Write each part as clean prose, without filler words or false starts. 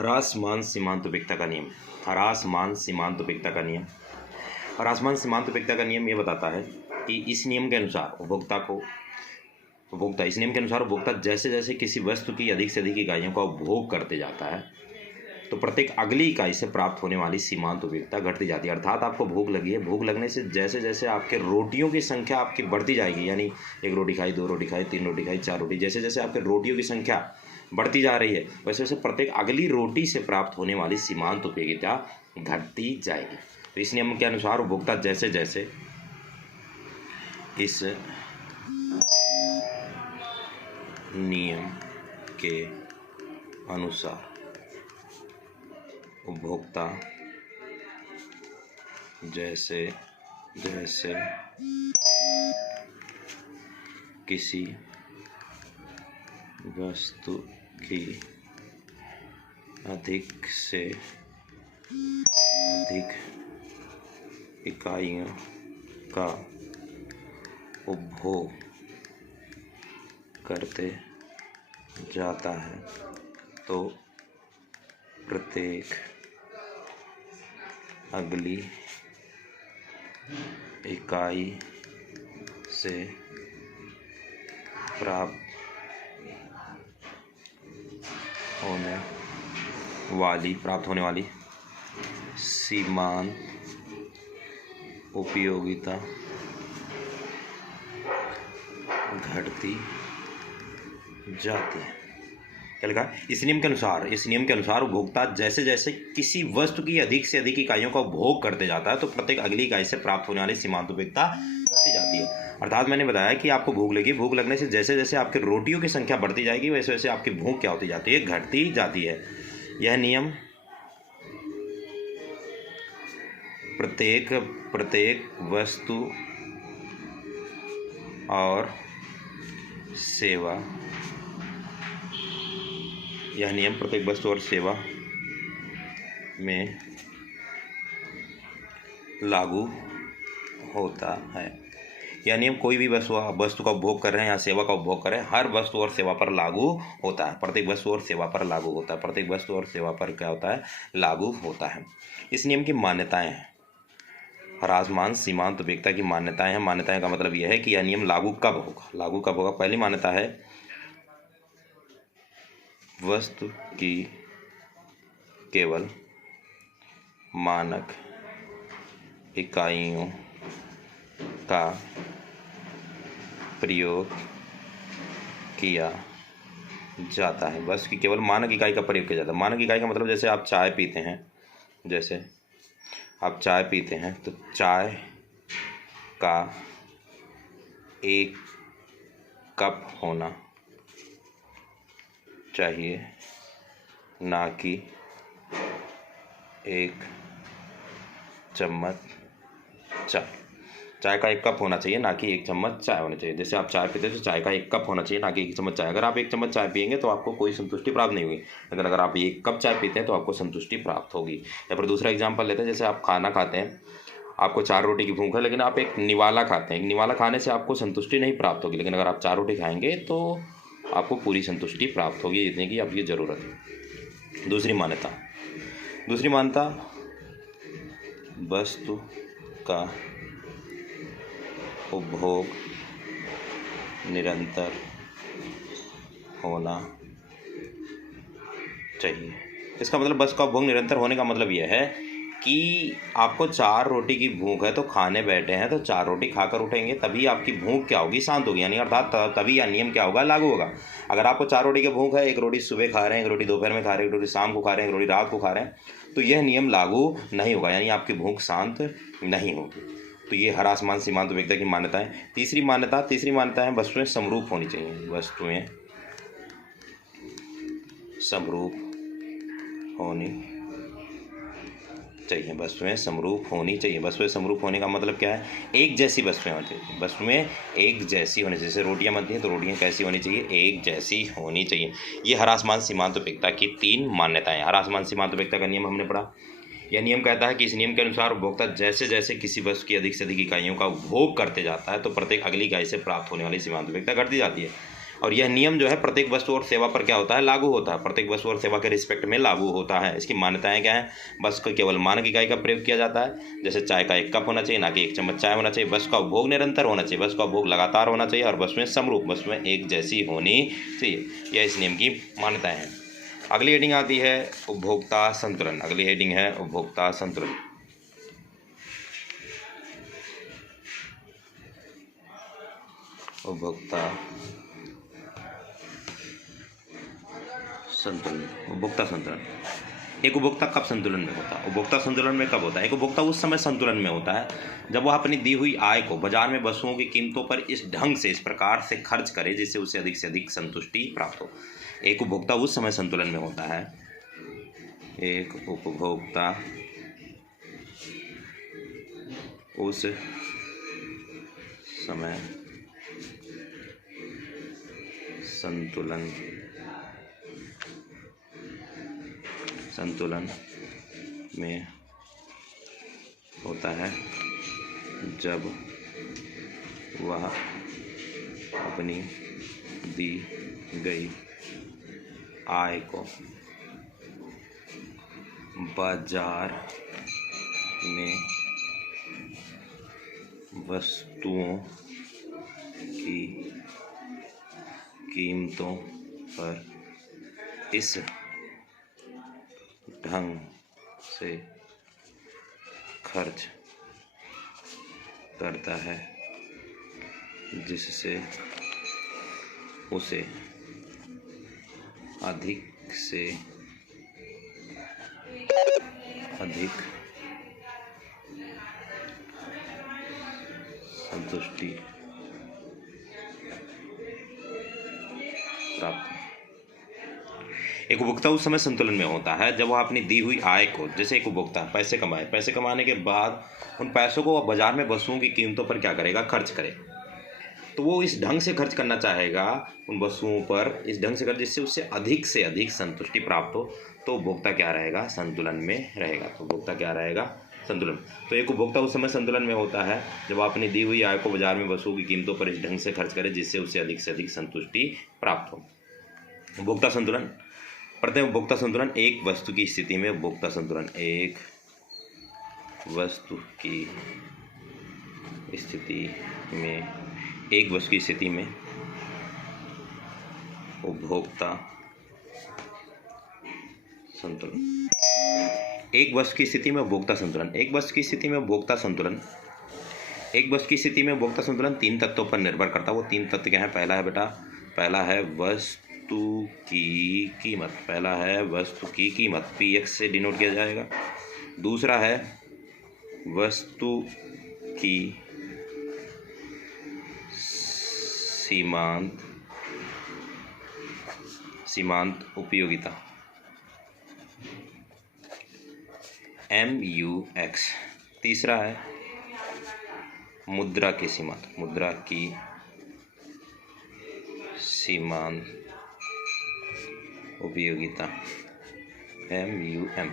ह्रासमान सीमांत उपयोगिता का नियम। ह्रासमान सीमांत उपयोगिता का नियम। ह्रासमान सीमांत उपयोगिता का नियम ये बताता है कि इस नियम के अनुसार उपभोक्ता जैसे जैसे किसी वस्तु की अधिक से अधिक इकाइयों का उपभोग करते जाता है तो प्रत्येक अगली इकाई से प्राप्त होने वाली सीमांत उपयोगिता घटती जाती है। अर्थात आपको भूख लगी है, भूख लगने से जैसे जैसे आपके रोटियों की संख्या आपकी बढ़ती जाएगी, यानी 1 रोटी खाई, 2 रोटी खाई, 3 रोटी खाई, 4 रोटी, जैसे जैसे आपके रोटियों की संख्या बढ़ती जा रही है वैसे वैसे प्रत्येक अगली रोटी से प्राप्त होने वाली सीमांत उपयोगिता घटती जाएगी। तो इस नियम के अनुसार उपभोक्ता जैसे जैसे इस नियम के अनुसार उपभोक्ता जैसे जैसे किसी वस्तु की अधिक से अधिक इकाइयों का उपभोग करते जाता है तो प्रत्येक अगली इकाई से प्राप्त होने वाली सीमांत उपयोगिता घटती जाती है। क्या लिखा? इस नियम के अनुसार उपभोक्ता जैसे जैसे किसी वस्तु की अधिक से अधिक इकाइयों का उपभोग करते जाता है तो प्रत्येक अगली इकाई से प्राप्त होने वाली सीमांत उपयोगिता घटती जाती है। अर्थात मैंने बताया कि आपको भूख लगी, भूख लगने से जैसे जैसे आपके रोटियों की संख्या बढ़ती जाएगी वैसे वैसे आपकी भूख क्या होती जाती है? घटती जाती है। यह नियम प्रत्येक वस्तु और सेवा में लागू होता है। यह नियम कोई भी वस्तु का उपभोग कर रहे हैं या सेवा का उपभोग कर रहे हैं, हर वस्तु और सेवा पर लागू होता है। प्रत्येक वस्तु और सेवा पर लागू होता है। प्रत्येक वस्तु और सेवा पर क्या होता है? लागू होता है। इस नियम की मान्यताएं हैं। ह्रासमान सीमांत उपयोगिता की मान्यताएं हैं। मान्यताएं का मतलब यह है कि यह नियम लागू कब होगा। पहली मान्यता है वस्तु की केवल मानक इकाइयों का प्रयोग किया जाता है। वस्तु की केवल मानक इकाई का प्रयोग किया जाता है। मानक इकाई का मतलब जैसे आप चाय पीते हैं, तो चाय का 1 कप होना चाहिए, ना कि 1 चम्मच चाय। चाय का 1 कप होना चाहिए, ना कि 1 चम्मच चाय होनी चाहिए। जैसे आप चाय पीते हैं तो चाय का 1 कप होना चाहिए, ना कि 1 चम्मच चाय। अगर आप 1 चम्मच चाय पिएंगे तो आपको कोई संतुष्टि प्राप्त नहीं होगी, लेकिन अगर आप 1 कप चाय पीते हैं तो आपको संतुष्टि प्राप्त होगी। या फिर दूसरा एग्जाम्पल लेते हैं, जैसे आप खाना खाते हैं, आपको 4 रोटी की भूख है लेकिन आप एक निवाला खाते हैं। निवाला खाने से आपको संतुष्टि नहीं प्राप्त होगी, लेकिन अगर आप 4 रोटी खाएंगे तो आपको पूरी संतुष्टि प्राप्त होगी, जितने की आपकी ज़रूरत है। दूसरी मान्यता वस्तु का उपभोग निरंतर होना चाहिए। इसका मतलब वस्तु का उपभोग निरंतर होने का मतलब यह है कि आपको 4 रोटी की भूख है तो खाने बैठे हैं तो 4 रोटी खाकर उठेंगे, तभी आपकी भूख क्या होगी? शांत होगी, यानी अर्थात तभी यह नियम क्या होगा? लागू होगा। अगर आपको 4 रोटी की भूख है, 1 रोटी सुबह खा रहे हैं, 1 रोटी दोपहर में खा रहे हैं, 1 रोटी शाम को खा रहे हैं, 1 रोटी रात को खा रहे हैं, तो यह नियम लागू नहीं होगा, यानी आपकी भूख शांत नहीं होगी। तो ये ह्रासमान सीमांत उपयोगिता की मान्यता है। तीसरी मान्यता है वस्तुएं समरूप होनी चाहिए। वस्तुएं समरूप होनी चाहिए। वस्तुएं समरूप होने का मतलब क्या है? एक जैसी वस्तुएं होनी चाहिए। वस्तुएं एक जैसी होनी चाहिए। जैसे रोटियां बनती हैं तो रोटियां कैसी होनी चाहिए? एक जैसी होनी चाहिए। ये ह्रासमान सीमांत उपयोगिता की 3 मान्यताएं। ह्रासमान सीमांत उपयोगिता का नियम हमने पढ़ा। यह नियम कहता है कि इस नियम के अनुसार उपभोक्ता जैसे जैसे किसी वस्तु की अधिक से अधिक इकाइयों का उपभोग करते जाता है तो प्रत्येक अगली इकाई से प्राप्त होने वाली सीमांत उपयोगिता घटती जाती है। और यह नियम जो है प्रत्येक वस्तु और सेवा पर क्या होता है, लागू होता है, प्रत्येक वस्तु और सेवा के रिस्पेक्ट में लागू होता है। इसकी मान्यताएं क्या है, बस को केवल मानक इकाई का प्रयोग किया जाता है, जैसे चाय का 1 कप होना चाहिए, ना कि 1 चम्मच चाय होना चाहिए। बस का उपभोग निरंतर होना चाहिए, बस का उपभोग लगातार होना चाहिए, और बस में समरूप, बस में एक जैसी होनी चाहिए। यह इस नियम की मान्यताएं हैं। अगली हेडिंग आती है उपभोक्ता संतुलन। अगली हेडिंग है उपभोक्ता संतुलन। उपभोक्ता संतुलन। उपभोक्ता संतुलन। एक उपभोक्ता कब संतुलन में होता है? उपभोक्ता संतुलन में कब होता है? एक उपभोक्ता उस समय संतुलन में होता है जब वह अपनी दी हुई आय को बाजार में वस्तुओं की कीमतों पर इस ढंग से, इस प्रकार से खर्च करे जिससे उसे अधिक संतुष्टि प्राप्त हो। एक उपभोक्ता उस समय संतुलन में होता है, एक उपभोक्ता उस समय संतुलन में होता है जब वह अपनी दी गई आय को बाजार में वस्तुओं की कीमतों पर इस ढंग से खर्च करता है जिससे उसे अधिक संतुष्टि प्राप्त। एक उपभोक्ता उस समय संतुलन में होता है जब वह अपनी दी हुई आय को, जैसे एक उपभोक्ता पैसे कमाए, पैसे कमाने के बाद उन पैसों को वह बाजार में वस्तुओं की कीमतों पर क्या करेगा, खर्च करे। तो वो इस ढंग से खर्च करना चाहेगा उन वस्तुओं पर, इस ढंग से खर्च जिससे उससे अधिक संतुष्टि प्राप्त हो। तो उपभोक्ता क्या रहेगा, संतुलन में रहेगा। तो उपभोक्ता क्या रहेगा, संतुलन। तो एक उपभोक्ता उस समय संतुलन में होता है जब अपनी दी हुई आय को बाजार में वस्तुओं की कीमतों पर इस ढंग से खर्च करे जिससे उसे अधिक संतुष्टि प्राप्त हो। उपभोक्ता संतुलन। प्रथम उपभोक्ता संतुलन एक वस्तु की स्थिति में। उपभोक्ता संतुलन एक वस्तु की स्थिति में, एक वस्तु की स्थिति में उपभोक्ता संतुलन। एक वस्तु की स्थिति में उपभोक्ता संतुलन। एक वस्तु की स्थिति में उपभोक्ता संतुलन। एक वस्तु की स्थिति में उपभोक्ता संतुलन 3 तत्वों पर निर्भर करता है। वो 3 तत्व क्या है? पहला है बेटा, पहला है वस्तु की कीमत। पहला है वस्तु की कीमत, PX से डिनोट किया जाएगा। दूसरा है वस्तु की सीमांत उपयोगिता, MUX। तीसरा है मुद्रा की सीमांत उपयोगिता, MUM।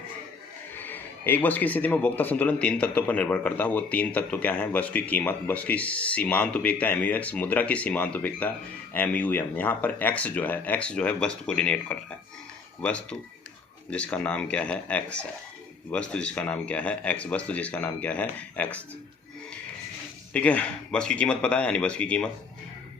एक वस्तु की स्थिति में उपभोक्ता संतुलन 3 तत्वों पर निर्भर करता है। वो 3 तत्व क्या हैं? वस्तु की कीमत, वस्तु की सीमांत उपयोगिता MUX, मुद्रा की सीमांत उपयोगिता MUM। यहाँ पर X जो है वस्तु को डिनोट कर रहा है। वस्तु जिसका नाम क्या है, X है। वस्तु जिसका नाम क्या है, X। वस्तु जिसका नाम क्या है, X। ठीक है, वस्तु की कीमत पता है, यानी वस्तु की कीमत।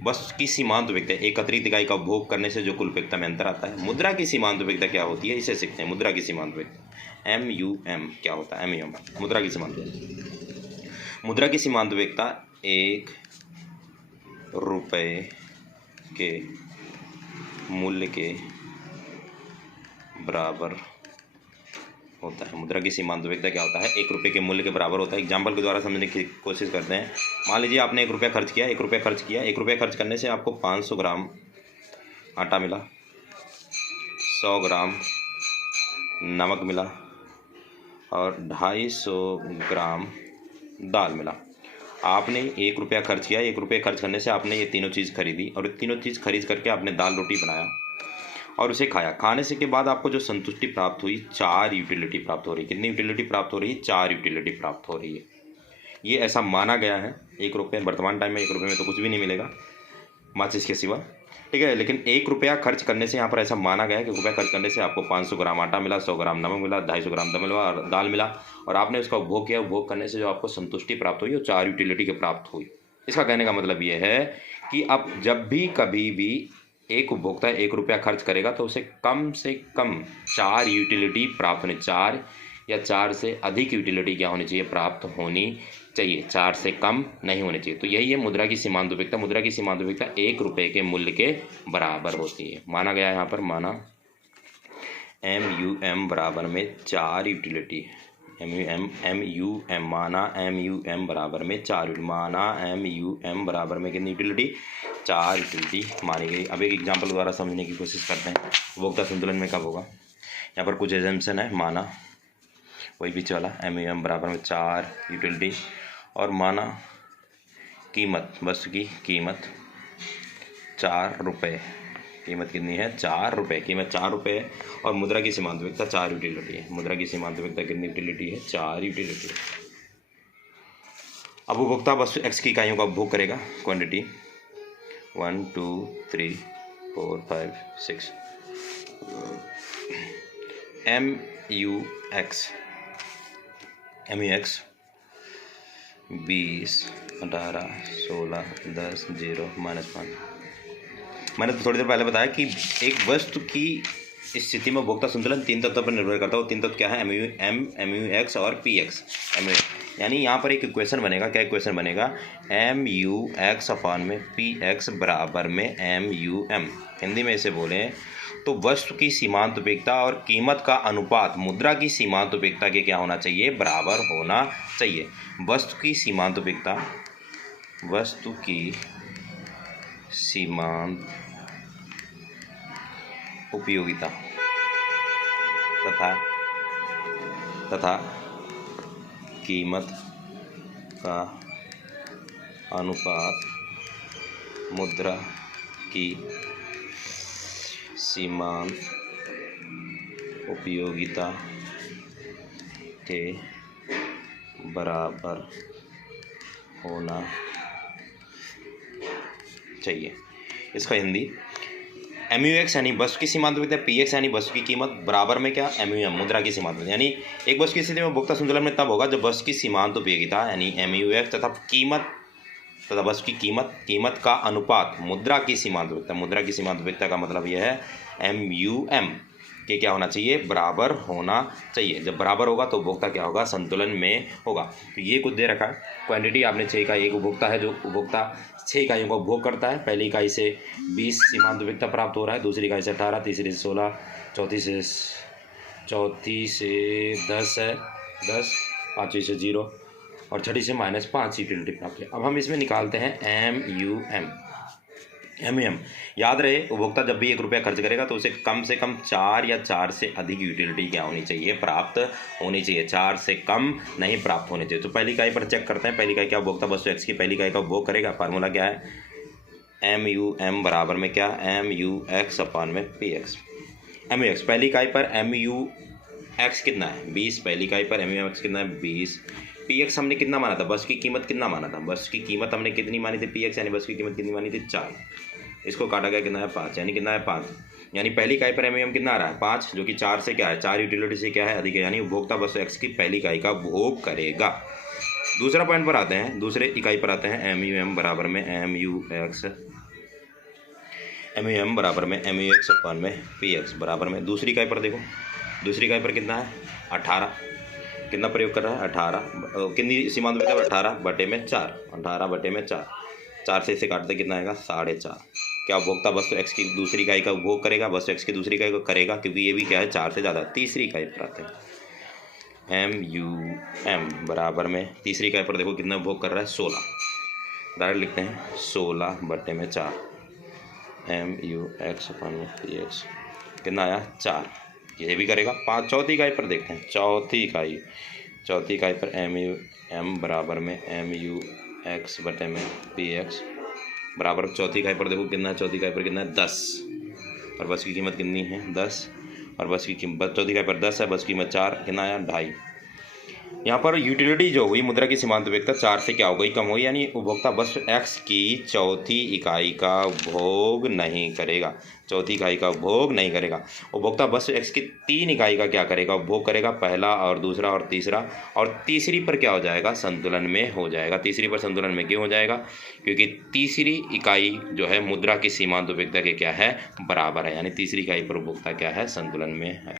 वस्तु की सीमांत उपयोगिता, एकत्रित इकाई का उपभोग करने से जो कुल उपयोगिता में अंतर आता है। मुद्रा की सीमांत उपयोगिता क्या होती है, इसे सीखते हैं। मुद्रा की सीमांत उपयोगिता MUM क्या होता है, MUM मुद्रा की सीमांत उपयोगिता। मुद्रा की सीमांत उपयोगिता 1 रुपये के मूल्य के बराबर होता है। मुद्रा की सीमांत उपयोगिता क्या होता है, 1 रुपये के मूल्य के बराबर होता है। एग्जाम्पल के द्वारा समझने की कोशिश करते हैं। मान लीजिए आपने 1 रुपया खर्च किया, 1 रुपया खर्च किया। 1 रुपया खर्च करने से आपको 500 ग्राम आटा मिला, 100 ग्राम नमक मिला और 250 ग्राम दाल मिला। आपने 1 रुपया खर्च किया। 1 रुपये खर्च करने से आपने ये तीनों चीज़ खरीदी और तीनों चीज़ खरीद करके आपने दाल रोटी बनाया और उसे खाया। खाने से के बाद आपको जो संतुष्टि प्राप्त हुई, 4 यूटिलिटी प्राप्त हो रही। कितनी यूटिलिटी प्राप्त हो रही है? 4 यूटिलिटी प्राप्त हो रही है। ये ऐसा माना गया है। 1 रुपये वर्तमान टाइम में 1 रुपये में तो कुछ भी नहीं मिलेगा माचिस के सिवा। ठीक है। लेकिन 1 रुपया खर्च करने से यहाँ पर ऐसा माना गया है कि रुपया खर्च करने से आपको 500 ग्राम आटा मिला, 100 ग्राम नमक मिला, 250 ग्राम दाल मिला और आपने उसका उपभोग किया। उपभोग करने से जो आपको संतुष्टि प्राप्त हुई वो 4 यूटिलिटी के प्राप्त हुई। इसका कहने का मतलब ये है कि अब जब भी कभी भी एक उपभोक्ता 1 रुपया खर्च करेगा तो उसे कम से कम 4 यूटिलिटी प्राप्त होनी, 4 या 4 से अधिक यूटिलिटी क्या होनी चाहिए, प्राप्त होनी चाहिए, 4 से कम नहीं होनी चाहिए। तो यही है मुद्रा की सीमांत उपयोगिता। मुद्रा की सीमांत उपयोगिता 1 रुपये के मूल्य के बराबर होती है। माना गया यहाँ पर, माना MUM बराबर में 4 यूटिलिटी, MUM माना MUM बराबर में 4, माना MUM बराबर में कितनी यूटिलिटी, 4 यूटिलिटी मानी गई। अब एक एग्जाम्पल द्वारा समझने की कोशिश करते हैं उपभोक्ता संतुलन में कब होगा। यहाँ पर कुछ एजम्पशन है, माना वही पीछे वाला MUM बराबर में 4 यूटिलिटी और माना कीमत, वस्तु की कीमत 4 रुपये, कीमत कितनी है, 4 रुपये, कीमत 4 रुपये है और मुद्रा की सीमांत उपयोगिता 4 यूटिलिटी है। मुद्रा की सीमांत उपयोगिता कितनी यूटिलिटी है, 4 यूटिलिटी। अब उपभोक्ता वस्तु X की इकाइयों का उपभोग करेगा, क्वांटिटी 1 2 3 4 5 6, MUX 20 18 16 10 0 -5। मैंने तो थोड़ी देर पहले बताया कि एक वस्तु की स्थिति में उपभोक्ता संतुलन 3 तत्वों पर निर्भर करता है। वो 3 तत्व क्या है, MUX और PX। यानी यहाँ पर एक इक्वेशन बनेगा, क्या इक्वेशन बनेगा, MUX अपान में PX बराबर में MUM। हिंदी में इसे बोलें तो वस्तु की सीमांत उपयोगिता और कीमत का अनुपात मुद्रा की सीमांत उपयोगिता के क्या होना चाहिए, बराबर होना चाहिए। वस्तु की सीमांत उपयोगिता, वस्तु की सीमांत उपयोगिता तथा कीमत का अनुपात मुद्रा की सीमांत उपयोगिता के बराबर होना चाहिए। इसका हिंदी MUX यानी वस्तु की सीमांत उपयोगिता, PX यानी वस्तु की कीमत बराबर में क्या, MUM मुद्रा की सीमांत उपयोगिता। यानी एक वस्तु की स्थिति में उपभोक्ता संतुलन में तब होगा जब वस्तु की सीमांत उपयोगिता यानी MUX तथा कीमत तथा वस्तु की कीमत का अनुपात मुद्रा की सीमांत उपयोगिता, मुद्रा की सीमांत उपयोगिता का मतलब यह है MUM के क्या होना चाहिए, बराबर होना चाहिए। जब बराबर होगा तो उपभोक्ता क्या होगा, संतुलन में होगा। तो ये कुछ दे रखा है, क्वांटिटी आपने 6 इकाई, एक उपभोक्ता है जो उपभोक्ता 6 इकाइयों का उपभोग करता है। पहली इकाई से 20 सीमांत उपयोगिता प्राप्त हो रहा है, दूसरी इकाई से 18, तीसरी से 16, चौथी से 10 है 10, पाँचवीं से 0 और छठी से -5 यूटिलिटी प्राप्त है। अब हम इसमें निकालते हैं MUM। याद रहे उपभोक्ता जब भी 1 रुपया खर्च करेगा तो उसे कम से कम 4 या 4 से अधिक यूटिलिटी क्या होनी चाहिए, प्राप्त होनी चाहिए, 4 से कम नहीं प्राप्त होनी चाहिए। तो पहली इकाई पर चेक करते हैं, पहली इकाई क्या, उपभोक्ता वस्तु X की पहली इकाई का उपभोग करेगा। फार्मूला क्या है, MUM बराबर में क्या, MUX अपान में PX। MUX पहली इकाई पर MUX कितना है, 20, पहली इकाई पर MUX कितना है, 20। PX हमने कितना माना था, बस की कीमत कितना माना था, बस की कीमत हमने कितनी मानी थी, PX यानी बस की कीमत कितनी मानी थी, 4। इसको काटा गया कितना है, 5, यानी कितना है 5। यानी पहली इकाई पर MUM कितना आ रहा है, 5, जो कि 4 से क्या है, 4 यूटिलिटी से क्या है, अधिक है। यानी उपभोक्ता वस्तु X की पहली इकाई का उपभोग करेगा। दूसरा पॉइंट पर आते हैं, दूसरे इकाई पर आते हैं, MUM बराबर में MUX अपान में PX बराबर में। दूसरी इकाई पर देखो, दूसरी इकाई पर कितना है, 18, कितना प्रयोग कर रहा है, 18, कितनी सीमांत उपयोगिता, 18 बटे में 4, 18 बटे में 4, 4 से इसे काटते कितना आएगा, 4.5। क्या उपभोक्ता वस्तु X की दूसरी इकाई का उपभोग करेगा, वस्तु X की दूसरी इकाई को करेगा, क्योंकि ये भी क्या है, 4 से ज़्यादा। तीसरी इकाई पर आते हैं, MUM बराबर में तीसरी इकाई पर देखो कितना उपभोग कर रहा है, 16, डायरेक्ट लिखते हैं 16 बटे में 4, MUX अपान में PX कितना आया, 4, ये भी करेगा। 5 चौथी इकाई पर देखते हैं, चौथी इकाई पर MUM बराबर में MUX बटे में PX बराबर, चौथी इकाई पर देखो कितना है, चौथी इकाई पर कितना है, 10, और बस की कीमत कितनी है, 10, और बस की कीमत चौथी इकाई पर 10 है, बस की कीमत 4, कितना आया, 2.5। यहाँ पर यूटिलिटी जो हुई मुद्रा की सीमांत उपभोक्ता 4 से क्या हो गई, कम हो गई, यानी उपभोक्ता वस्तु x की चौथी इकाई का उपभोग नहीं करेगा, चौथी इकाई का उपभोग नहीं करेगा। उपभोक्ता वस्तु x की 3 इकाई का क्या करेगा, उपभोग करेगा, पहला और दूसरा और तीसरा, और तीसरी पर क्या हो जाएगा, संतुलन में हो जाएगा। तीसरी पर संतुलन में क्यों हो जाएगा, क्योंकि तीसरी इकाई जो है मुद्रा की सीमांत उपभोक्ता के क्या है, बराबर है, यानी तीसरी इकाई पर उपभोक्ता क्या है, संतुलन में है।